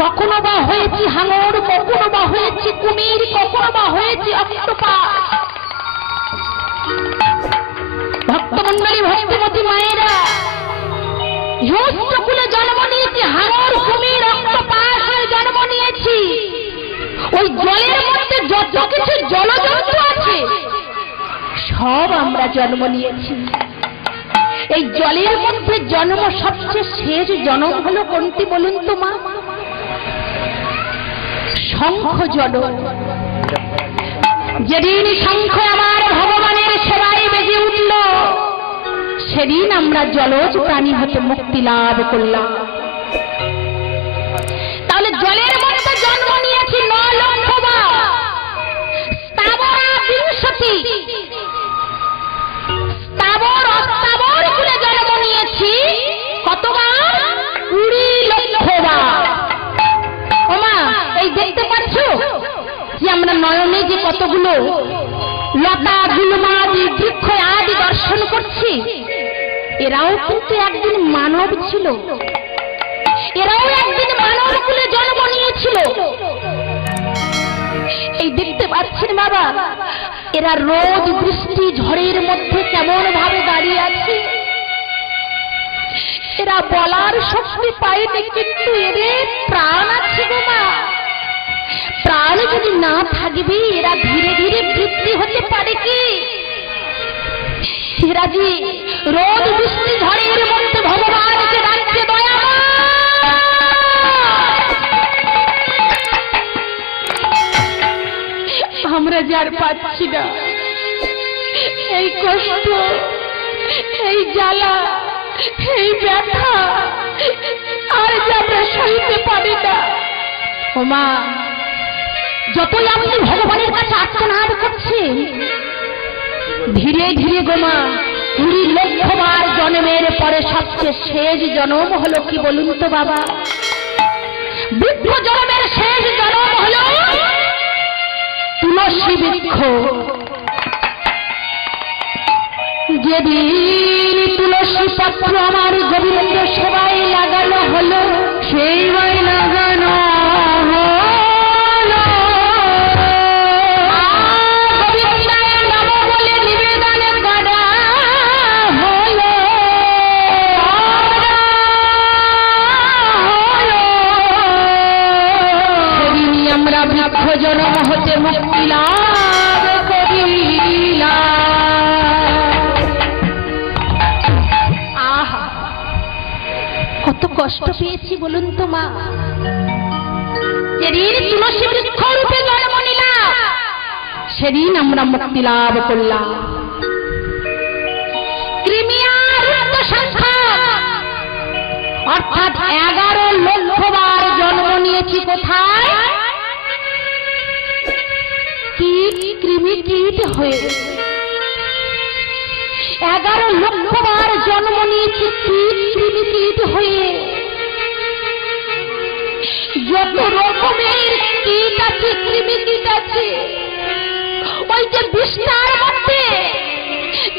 কখনো বা হয়েছি হাঙর, কখনো বা হয়েছি কুমির, কখনো বা হয়েছি অক্টোপাস। ভক্তমন্ডলী, ভক্তিমতী মায়েরা, হিংস্রকুলে জন্ম নিয়েছি, হাঙর, কুমির, অক্টোপাস হয়ে জন্ম নিয়েছি। ওই জলের মধ্যে যত কিছু জলজন্তু আছে সব আমরা জন্ম নিয়েছি। এই জলের মধ্যে জন্ম সবচেয়ে শেষ জন্ম হলো কোনটি বলুন তো মা? শঙ্খ জল। যেদিন শঙ্খ আমার ভগবানের সেবায় বেজে উঠল, সেদিন আমরা জলজ প্রাণী হতে মুক্তি লাভ করলাম। তাহলে জলের মধ্যে জন্ম নিয়েছি 9 লক্ষ বার, স্থাবরা বিংশতি, স্থাবর অস্থাবর কুলে জন্ম নিয়েছি কতবার? 20 লক্ষ বার। ওমা, এই দেখতে পাচ্ছ যে আমরা নয়নে যে কতগুলো লতা গুলমাদি বৃক্ষ আদি দর্শন করছি, এরাও কিন্তু একদিন মানব ছিল, এরাও একদিন মানব কুলে জন্ম নিয়েছিল। এই দেখতে পাচ্ছেন বাবা, এরা রোদ বৃষ্টি ঝড়ের মধ্যে কেমন ভাবে দাঁড়িয়ে আছে। এরা বলার শক্তি পায়নি, কিন্তু এদের প্রাণ আছে গো মা। প্রাণ যদি না থাকবে এরা ধীরে ধীরে বৃদ্ধি হতে পারে কি? এরা যে রোদ বৃষ্টি ঝড়ের মধ্যে ভগবানকে ডাকছে, দয়া আমরা যার পাচ্ছি না, এই কষ্ট, এই জ্বালা, এই ব্যথা আর যে আমরা সইতে পারি না। ও মা, যতই আপনি ভগবানের কাছে আর্তনাদ করছেন, ধীরে ধীরে গো মা 20 লক্ষ বার জন্মের পরে সবচেয়ে শেষ জন্ম হলো কি বলুন তো বাবা? বৃক্ষ জন্মের শেষ জন্ম হলো তুলসী বৃক্ষ। যেদিন তুলসী পত্র আমার গোবিন্দ সেবায় লাগানো হলো, সেই বাই লাগানো জন্ম হতে মুক্তি লাভ করিলাম। আহা, কত কষ্ট পেয়েছি বলুন তো মা। যেদিন তুলসী বৃক্ষ রূপে জন্ম নিলাম, সেদিন আমরা মুক্তি লাভ করলাম। কৃমি আর সংখ্যা অর্থাৎ 11 লক্ষ বার জন্ম নিয়েছি কোথায়? কীট, কৃমি, কীট হয়ে 11 লক্ষ বার জন্ম নিয়েছি কীট, কৃমি, কীট হয়ে। যত রকমের কীট আছে, কৃমি কীট আছে, ওই যে বিষ্ঠার মধ্যে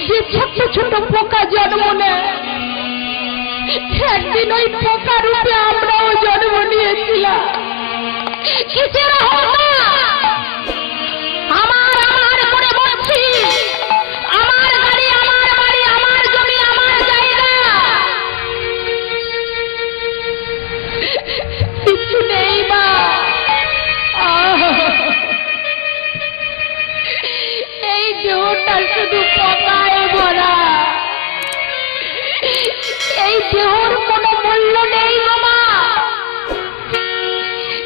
যে ছোট ছোট পোকা জন্ম নেয়, একদিন ওই পোকা রূপে আমরাও জন্ম নিয়েছিলাম। কিসের হতো? শুধু পোকায় ভরা, এই দেহর কোনো মূল্য নেই গো মা।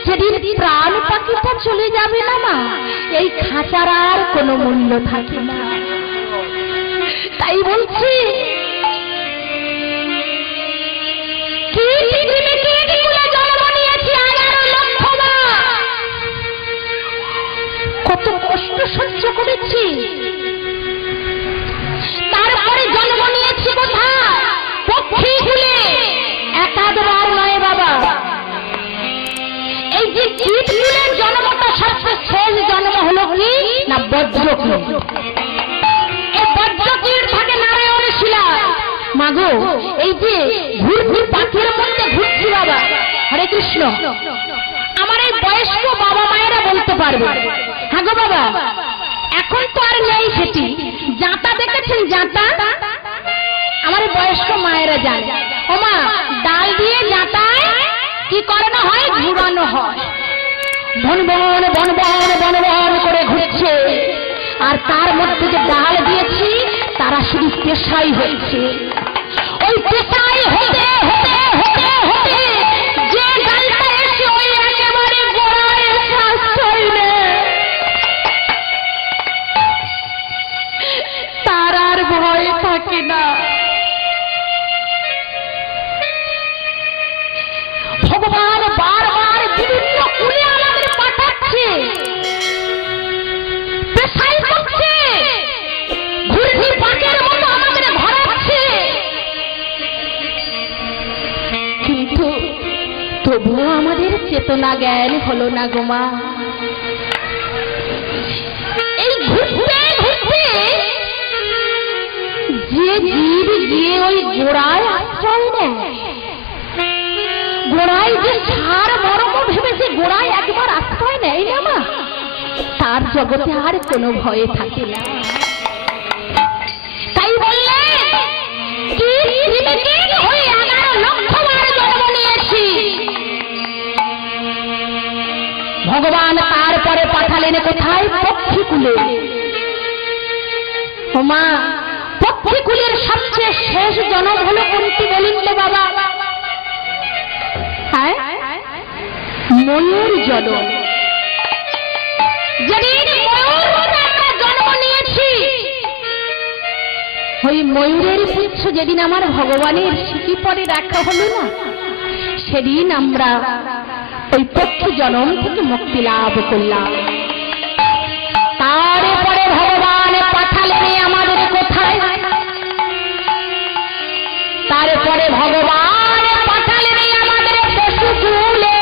যেদিন প্রাণ পাখিটা চলে যাবে না মা, এই খাঁচার আর কোনো মূল্য থাকে না। তাই বলছি, কত কষ্ট সহ্য করেছি, তারপরে জন্ম নিয়েছি কোথায়? পক্ষী কুলে। একাধবার নয় বাবা, এই যে কীট কুলের জন্মটা সবচেয়ে শেষ জন্ম হলো কি না? বজ্রকীট। এই বজ্রকীট থাকে নারায়ণ শিলা। মাগো, এই যে ঘুরঘুর পাখির মধ্যে ঘুরছি বাবা, হরে কৃষ্ণ, আমার এই বয়স্ক বাবা মায়েরা বলতে পারবে। হ্যাঁ গো বাবা, এখন তো আর নেই সেটি। জাঁতা দেখেছেন? জাঁতা আমার এই বয়স্ক মায়েরা জানে। ও মা, ডাল দিয়ে জাঁতায় কি করানো হয়? ঘুরানো হয়। বন বন বন বন বন বন করে ঘুরছে, আর তার মধ্যে যে ডাল দিয়েছি তারা শুধু পেশাই হয়েছে। ওই পেশাই হতে হতে হতে হতে যে ডালটা এসে ওই একেবারে গোড়ায় আশ্রয় নেয়, তার আর ভয় থাকে না। ভগবান বারবার বিভিন্ন কুলে আমাদের পাঠাচ্ছে, পেশাই করছে, ঘুরনি পাকের মতো আমাদের ঘোরাচ্ছে, কিন্তু তবুও আমাদের চেতনা জ্ঞান হলো না গো মা। এই ঘুরতে ঘুরতে যে জীব গিয়ে ওই গোড়ায় আশ্রয় নেয়, গোড়ায় যে ছাড় মরম ভেবেছে গোড়ায় একবার আশ্রয় নেয় না মা, তার জগতে আর কোনো ভয়ে থাকে না। তাই বললে কি ত্রিবেদীর হয়ে 11 লক্ষ বার জন্ম নিয়েছি। ভগবান তারপরে পাঠালেন কোথায়? পক্ষীকুলে। ও মা, পক্ষীকুলের সবচেয়ে শেষ জন্ম হলো কোনটি বলুন তো বাবা? হ্যাঁ, ময়ূর জন্ম। যেদিন ময়ূর রূপে আমরা জন্ম নিয়েছি, ওই ময়ূরের পুচ্ছ যেদিন আমার ভগবানের সিকি পরে রাখা হলো না, সেদিন আমরা ওই পক্ষী জন্ম থেকে মুক্তি লাভ করলাম। তারপরে ভগবান পাঠালেন আমাদের কোথায়? তারপরে ভগবান পাঠালেন আমাদের পশুকুলে।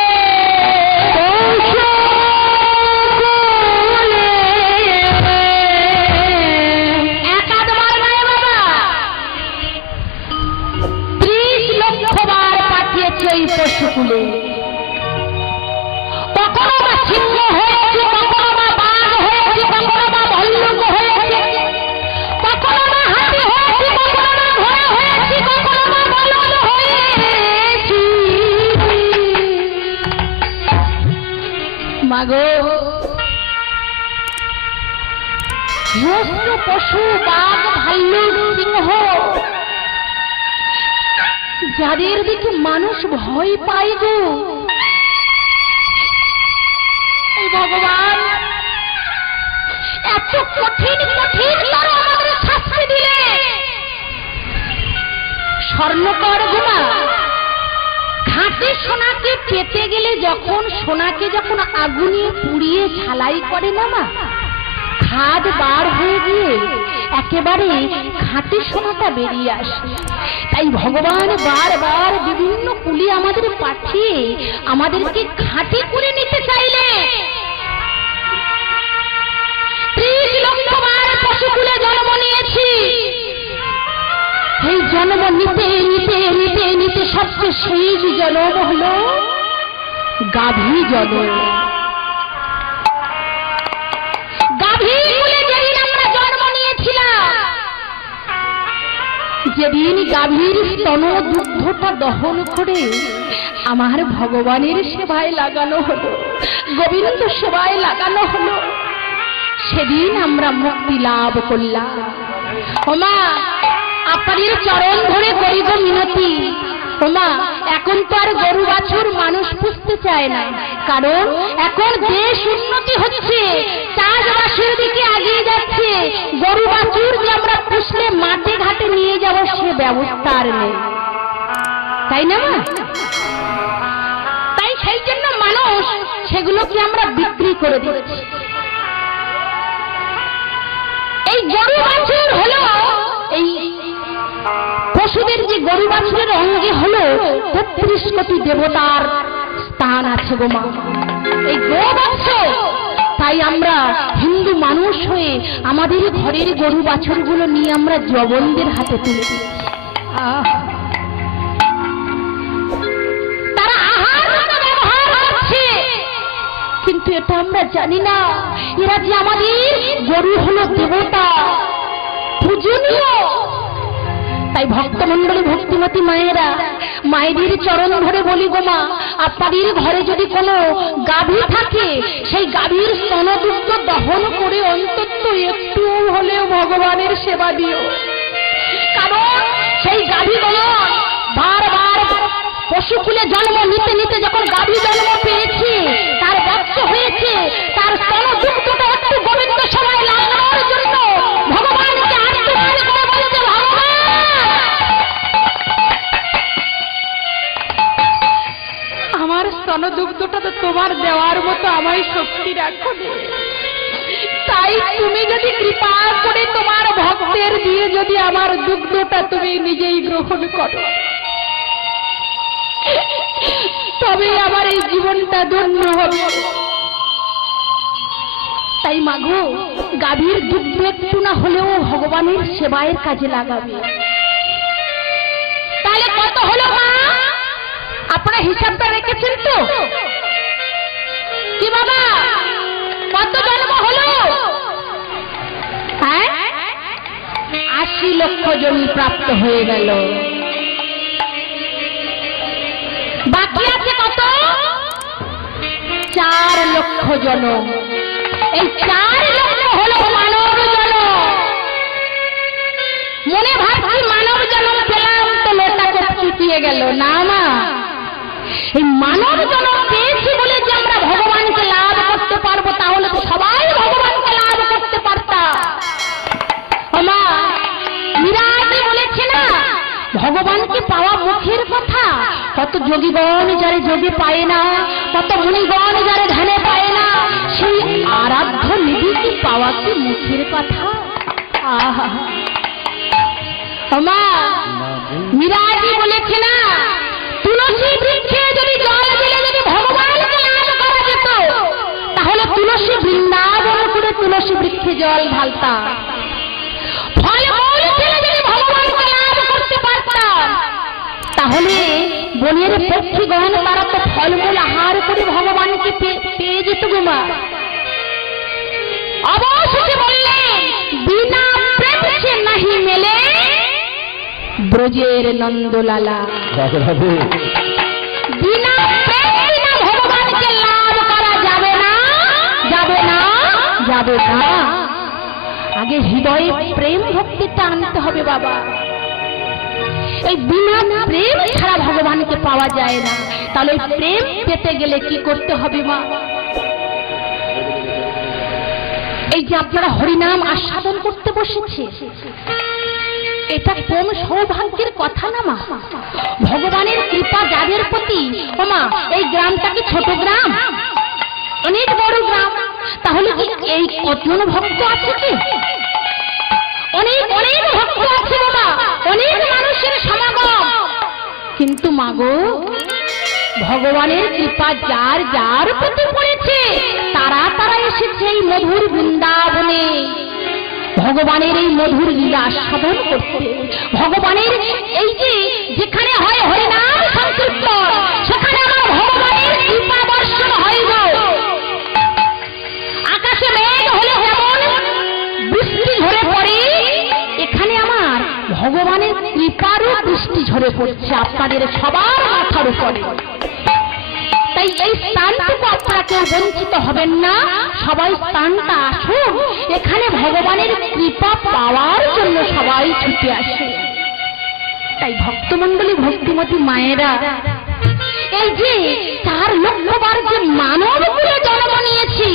একাধবার নয় বাবা, 30 লক্ষ বার পাঠিয়েছে ওই পশুকুলে। কখনো বা সিংহ হয়েছে, কখনো বা বাঘ হয়েছে, কখনো বা ভল্লুক হয়েছে, কখনো বা হাতি হয়েছে, কখনো বা ঘোড়া হয়েছে, কখনো বা বলদ হয়েছে। মাগো, হিংস্র পশু, বাঘ, ভাল্লুক, সিংহ, যাদের দিকে মানুষ ভয় পায় গো, ভগবান এত কঠিন কঠিন তারা আমাদের শাস্তি দিলে। স্বর্ণকর গুণা, ঘাটে সোনাকে পেতে গেলে যখন সোনাকে যখন আগুনে পুড়িয়ে ঝালাই করে না মা, খাদ বার হয়ে গিয়ে একেবারে খাঁটি সোনাটা বেরিয়ে আসে। তাই ভগবান বারবার বিভিন্ন কুলি আমাদের পাঠিয়ে আমাদেরকে খাঁটি করে নিতে চাইলে 30 লক্ষ বার পশুকুলে জন্ম নিয়েছি। এই জন্ম নিতে নিতে নিতে নিতে সবচেয়ে শেষ জন্ম হলো গাভী জন্ম। গাভী কুলে যেদিন আমরা জন্ম নিয়েছিলাম, যেদিন গাভীর স্তন দুগ্ধটা দহন করে আমার ভগবানের সেবায় লাগানো হলো, গোবিন্দ সেবায় লাগানো হলো, সেদিন আমরা মুক্তি লাভ করলাম। ওমা, আপনাদের চরণ ধরে করিব মিনতি। ওমা, এখন তো আর গরু বাছুর মানুষ পুষতে চায় না, কারণ এখন দেশ উন্নতি হচ্ছে, চাষবাসের দিকে এগিয়ে যাচ্ছে। গরু বাছুর যে আমরা পুষলে মাঠে ঘাটে নিয়ে যাব সে ব্যবস্থা আর নেই, তাই না মা? তাই সেই জন্য মানুষ সেগুলোকে আমরা বিক্রি করে দিচ্ছি। এই গরু বাছুর হলো, এই পশুদের যে গরু বাছুরের অঙ্গে হলো 33 কোটি দেবতার স্থান আছে গো মা, এই গোবৎস। তাই আমরা হিন্দু মানুষ হয়ে আমাদের ঘরের গরু বাছুরগুলো নিয়ে আমরা জবনদের হাতে তুলে দিচ্ছি। তারা আহার কিন্তু এটা আমরা জানি না এরা যে আমাদের গরু হলো দেবতা, পূজনীয়। তাই ভক্তমণ্ডলী ভক্তিমতী মায়েরা, মায়েদের চরণ ধরে বলি গো মা, আপনাদের ঘরে যদি কোনো গাভী থাকে সেই গাভীর স্তনদুগ্ধ দহন করে অন্তত একটু হলেও ভগবানের সেবা দিও। কারণ সেই গাভীগুলো বারবার পশুকুলে জন্ম নিতে নিতে যখন গাভী জন্ম পেয়েছে, তার বাচ্চা হয়েছে, তার স্তনদুগ্ধটা একটু গোবিন্দ সময় লাগানোর জন্য ভগবানকে আশীর্বাদ করে বলছে, ভগবান আমার স্তনদুগ্ধটা তো তোমার দেওয়ার মতো আমায় শক্তি রাখো, তাই তুমি যদি কৃপা করে তোমার ভক্তের দিয়ে যদি আমার দুগ্ধটা তুমি নিজেই গ্রহণ করো, তবে আমার এই জীবনটা ধন্য হবে। তাই মাগো, গাভীর দুগ্ধ একটু না হলেও ভগবানের সেবায়ের কাজে লাগাবে। তাহলে কত হলো মা? আপনারা হিসাবটা রেখেছেন তো? কি বাবা, কত জন্ম হলো? হ্যাঁ, 80 লক্ষ জন প্রাপ্ত হয়ে গেল। বাকি আছে কত? 4 লক্ষ জন। এই 4 লক্ষ হলো মানব জন্ম। মনে ভাবছি মানব জন্ম পেলাম তো লোটা চুটিয়ে গেল না মা। এই মানব জন্ম পেয়েছি বলে যে আমরা ভগবানকে লাভ করতে পারবো, তাহলে তো সবাই ভগবানকে লাভ করতে পারতাম। মা মীরাজি বলেছে না, ভগবানকে পাওয়া মুখের কথা, কত যোগীগণ যারে যোগে পায় না, কত মুনিগণ যারে ধ্যানে পায় না, সেই আরাধ্য নিধিকে পাওয়া কি মুখের কথা? আহা মা মীরাজি বলেছে না, তুলসী বৃক্ষে যদি জল দিলে যদি ভগবানকে লাভ করা যেত, তাহলে তুলসী বৃন্দাবন করে তুলসী বৃক্ষে জল ঢালতাম। ফলমূল খেলে যদি ভগবানকে লাভ করতে পারতাম, তাহলে বনের পক্ষীগণ তারা তো ফলমূল আহার করে ভগবানকে পেয়ে যেত গো মা। অবশেষে বললেন, বিনা প্রেম সে নাহি মেলে ব্রজের নন্দলালা। বিনা প্রেম বিনা ভগবানকে লাভ করা যাবে না, যাবে না, যাবে না। আগে হৃদয়ে প্রেম ভক্তিটা আনতে হবে বাবা। এই বিনা প্রেম ছাড়া ভগবানকে পাওয়া যায় না। তাহলে প্রেম পেতে গেলে কি করতে হবে মা? এই যে আপনারা হরিনাম আস্বাদন করতে বসেছে, এটা কম সৌভাগ্যের কথা না মা। ভগবানের কৃপা যাদের প্রতি। ও মা, এই গ্রামটা কি ছোট গ্রাম? অনেক বড় গ্রাম। তাহলে কি এই কতজন ভক্ত আছে? কি অনেক অনেক ভক্ত আছে বাবা, অনেক মানুষের সমাগম। কিন্তু মাগো, ভগবানের কৃপা যার যার প্রতি পড়েছে, তারা তারা এসেছে এই মধুর বৃন্দাবনে ভগবানের এই মধুর লীলা আস্বাদন করতে। ভগবানের এই যে যেখানে হয় হরিনাম সংকীর্তন, সেখানে আমার ভগবানের কৃপা বর্ষণ হয় গো। আকাশে মেঘ হলে যেমন বৃষ্টি ঝরে পড়ে, এখানে আমার ভগবানের কৃপারও বৃষ্টি ঝরে পড়ছে আপনাদের সবার মাথার উপরে। তাই এই স্থানটুকু আপনারা কেউ বঞ্চিত হবেন না, সবাই স্থানটা আসুন। এখানে ভগবানের কৃপা পাওয়ার জন্য সবাই ছুটে আসে। তাই ভক্তমণ্ডলী ভক্তিমতী মায়েরা, এই যে 4 লক্ষবার যে মানব কুলে জন্ম নিয়েছি,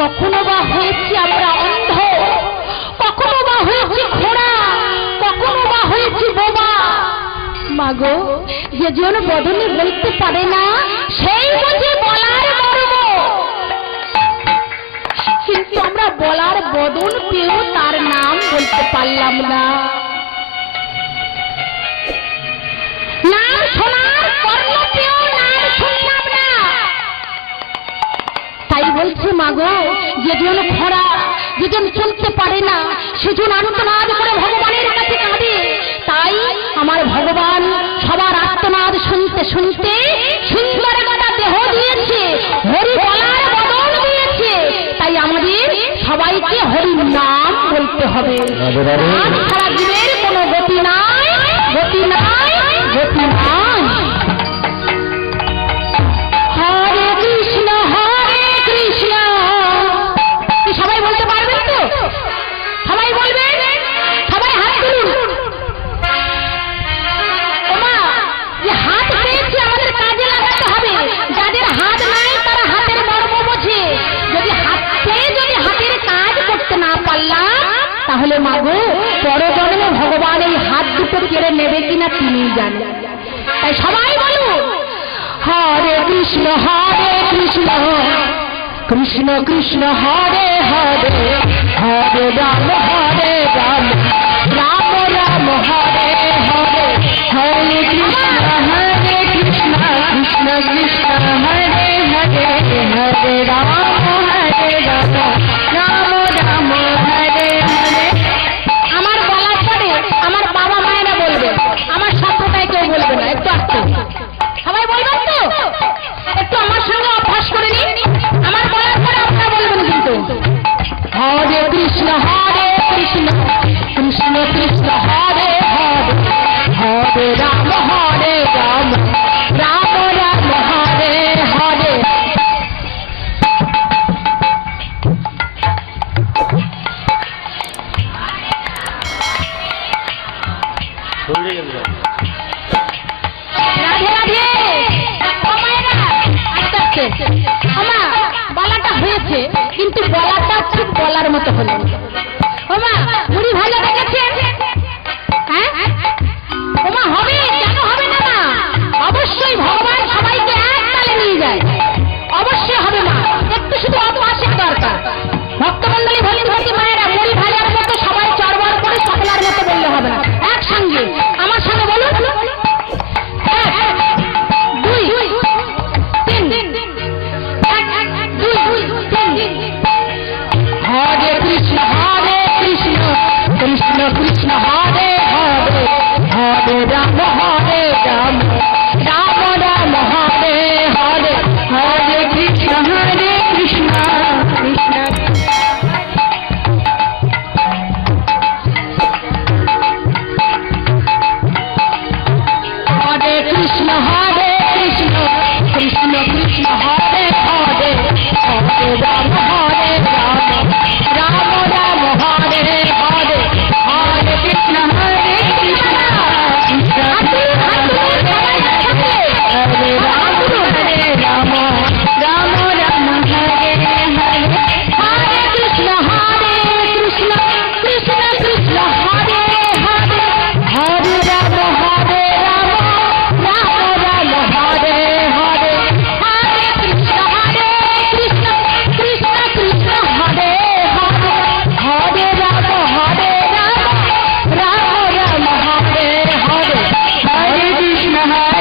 কখনো বা হয়েছি আমরা অন্ধ, কখনো বা হয়েছি খোড়া, কখনো বা হয়েছি বোবা। মাগো, যে জন বদলে বলতে পারে না, সেই বুঝে বলার মর্ম। কিন্তু আমরা বলার বদল পেয়েও তার নাম বলতে পারলাম না। নাম শোনার কর্ম পেয়েও নাম শুনলাম না। তাই বলছে মাগো, যেজন খরা, যেজন চলতে পারে না, সেজন আর্তনাদ করে ভগবানের কাছে কাঁদে। তাই আমার ভগবান সবার আর্তনাদ শুনতে শুনতে সুন্দর একটা দেহ দিয়েছে। হরি বলার হবে। নাম ছাড়া জীবের কোনো গতি নাই, গতি নাই, গতি নাই। হরে কৃষ্ণ কি সবাই বলতে পারবেন তো? সবাই বলবেন, সবাই হাত তুলুন। ওমা, যে হাত পেয়েছে আমাদের কাজে লাগাতে হবে। যাদের হাত নাই তারা হাতের মর্ম বোঝে। যদি হাত পেয়ে যদি হাতের কাজ করতে না পারলাম, তাহলে মাগো পরজন্মে ভগবান এই হাত দুটো কেড়ে নেবে কিনা তিনি জানেন। তাই সবাই বলুন, হরে কৃষ্ণ কৃষ্ণ কৃষ্ণ হরে হরে, হরে রাম রাম রাম হরে হরে, হরে কৃষ্ণ কৃষ্ণ কৃষ্ণ হরে হরে, হরে রাম রাম রাম হরে হরে। আমার বলার পরে আমার বাবা মায়েরা বলবে, আমার সভ্যতায় কেউ বলবে না। একটু আসতে সবাই বলবেন তো? একটু আমার সঙ্গে অভ্যাস করে নিন। আমার বলার পরে আপনারা বলবেন কিন্তু, হরে কৃষ্ণ কৃষ্ণ কৃষ্ণ হরে হরে, হরে রাম রাম রাম হরে হরে। রাধে রাধে। ও মায়েরা, আস্তে আস্তে। ওমা, বলাটা হয়েছে কিন্তু বলাটা ঠিক বলার মতো হলো। ওমা, মুড়ি ভাজা দেখেছেন? হ্যাঁ ওমা, হবে কেন হবে না? মা অবশ্যই ভগবান সবাইকে এক তালে নিয়ে যায়, অবশ্যই হবে মা। একটু শুধু অভ্যাসের দরকার। ভক্তমন্ডলী ভক্তি মায়েরা, মুড়ি ভাজার মতো সবাই চড়বড় করে সকলার মতো বললে হবে না। একসঙ্গে আমার সঙ্গে বলুন, হরে কৃষ্ণ কৃষ্ণ কৃষ্ণ হরে হরে, হরে রাম রাম রাম হরে হরে, হরে কৃষ্ণ কৃষ্ণ হরে কৃষ্ণ কৃষ্ণ কৃষ্ণ হরে হরে, হরে রাম রাম রাম হরে হরে, হরে কৃষ্ণ কৃষ্ণ হরে রাম রাম রাম হরে হরে, হরে কৃষ্ণ কৃষ্ণ কৃষ্ণ কৃষ্ণ হরে হরে, হরে রাম রাম রাম হরে হরে, হরে কৃষ্ণ কৃষ্ণ কৃষ্ণ কৃষ্ণ হরে হরে, হরে রাম রাম হরে হরে, হরে কৃষ্ণ কৃষ্ণ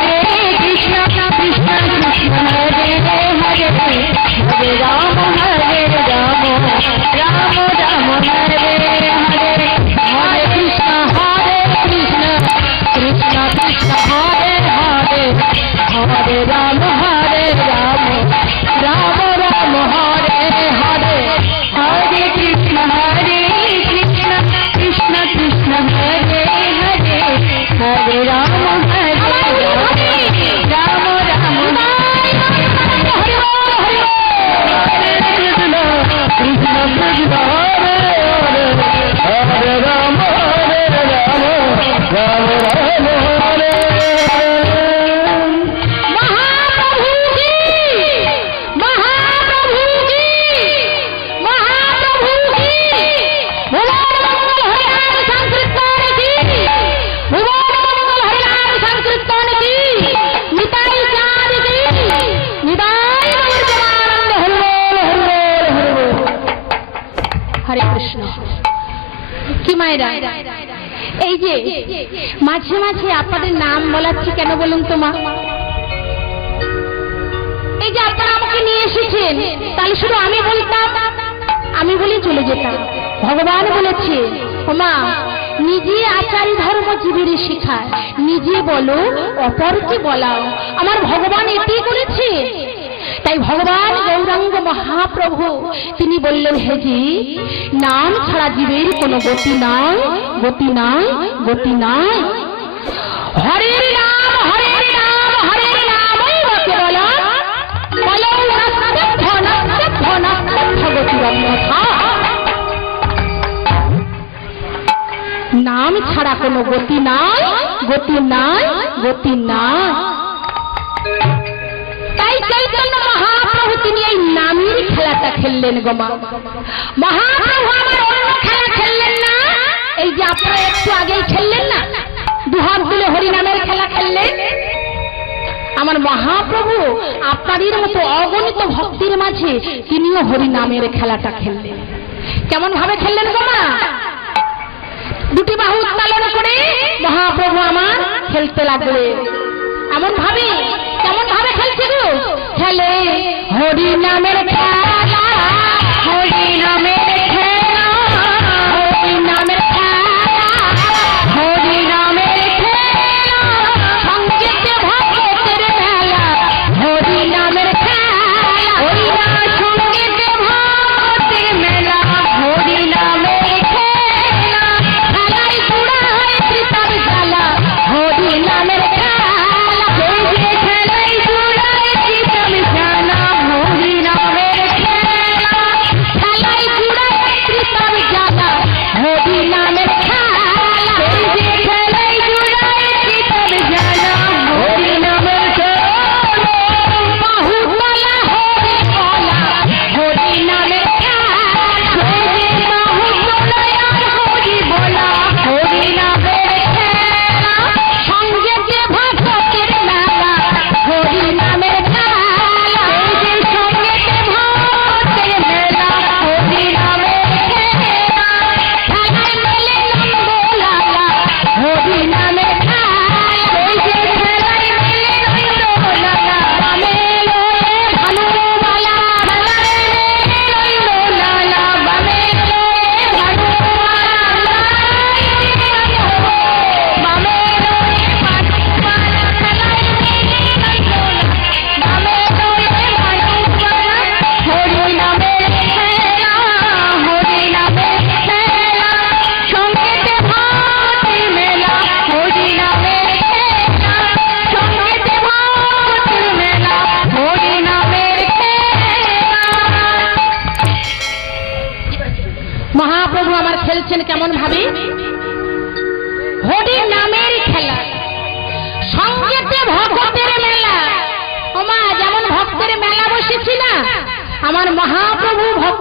কৃষ্ণ কৃষ্ণ হরে হরে, হরে রাম রাম রাম হরে হরে, হরে কৃষ্ণ কৃষ্ণ কৃষ্ণ কৃষ্ণ হরে হরে, হরে রাম রাম রাম হরে হরে, হরে কৃষ্ণ কৃষ্ণ কৃষ্ণ কৃষ্ণ হরে হরে, হরে রাম রাম হরে কৃষ্ণ। কি মায়েরা, এই যে মাঝে মাঝে আপনাদের নাম বলাচ্ছি কেন বলুন তো মা? এই যে আপনারা আমাকে নিয়ে এসেছেন, তাহলে শুধু আমি বলতাম, আমি বলে চলে যেতাম। ভগবান বলেছে, ও মা, নিজে আচারী ধর্ম জীবের শিখায়, নিজে বলো অপরকে বলাও। আমার ভগবান এটি করেছে। তাই ভগবান গৌরাঙ্গ মহাপ্রভু তিনি বললেন, হে জি, নাম ছাড়া জীবের কোনো গতি নাই, গতি নাই, গতি নাই। হরের নাম, হরের নাম, হরের নামই বকে বলা, বলো নাস্তে ধনাস্তে ধনাস্তে ভগতির অন্যথা। নাম ছাড়া কোনো গতি নাই, গতি নাই, গতি নাই। তাই চৈতন্য মহাপ্রভু তিনি এই নামের খেলাটা খেললেন গো মা। মহাপ্রভু আমার অন্য খেলা খেললেন না, এই যে আপনারা একটু আগেই খেললেন না, দুহাত তুলে হরিনামের খেলা খেললেন। আমার মহাপ্রভু আপনাদের মতো অগণিত ভক্তির মাঝে তিনিও হরিনামের খেলাটা খেললেন। কেমন ভাবে খেললেন গো মা? দুটি বাহু উত্তোলন করে মহাপ্রভু আমার খেলতে লাগলে। এমন ভাবে, কেমন ভাবে খেলছে গো? খেলে হরিনামের খেলা, হরিনামের খেলা, হরিনামের খেলা, হরিনামের খেলা, সঙ্গীতে ভক্তের মেলা, হরিনামের খেলা, হরিনাম সঙ্গীতে ভক্তের মেলা, হরিনামের খেলা, খেলাই জুড়ায় ত্রিতার জ্বালা, হরিনামের খেলা, সেই যে খেলাই জুড়ায় ত্রিতার জ্বালা, হরিনামের খেলা, খেলাই জুড়ায় ত্রিতার জ্বালা, হরিনামের খেলা, সেই যে খেলাই জুড়ায় ত্রিতার জ্বালা, হরিনামের খেলা, বাহুতলা হরি বলা, হরিনামের খেলা, সেই যে বাহুতলায় হরি বলা, হরিনামের খেলা, সঙ্গে যে ভক্তের মেলা, হরিনামের খেলা, সেই যে সঙ্গে যে ভক্তের মেলা, হরিনামের খেলা, খেলায় মেলে নন্দলালা, হরিনামের খেলা, সেই যে খেলায় মেলে নন্দলালা, বামে লয়ে ভানুবালা, খেলায় মেলে নন্দলালা, বামে লয়ে ভানুবালা, বামে লয়ে ভানুবালা, খেলায় মেলে নন্দলালা, বামে লয়ে ভানুবালা, হরিনামের খেলা, হরিনামের খেলা, সঙ্গীতে ভক্তের মেলা, হরিনামের খেলা, সঙ্গীতে ভক্তের মেলা, হরিনামের খেলা। মহাপ্রভু আমার খেলছেন কেমন ভাবে? হরি নামের খেলা, সঙ্গীতে ভক্তের মেলা। ওমা, যেমন ভক্তের মেলা বসেছি না, আমার মহাপ্রভু ভক্ত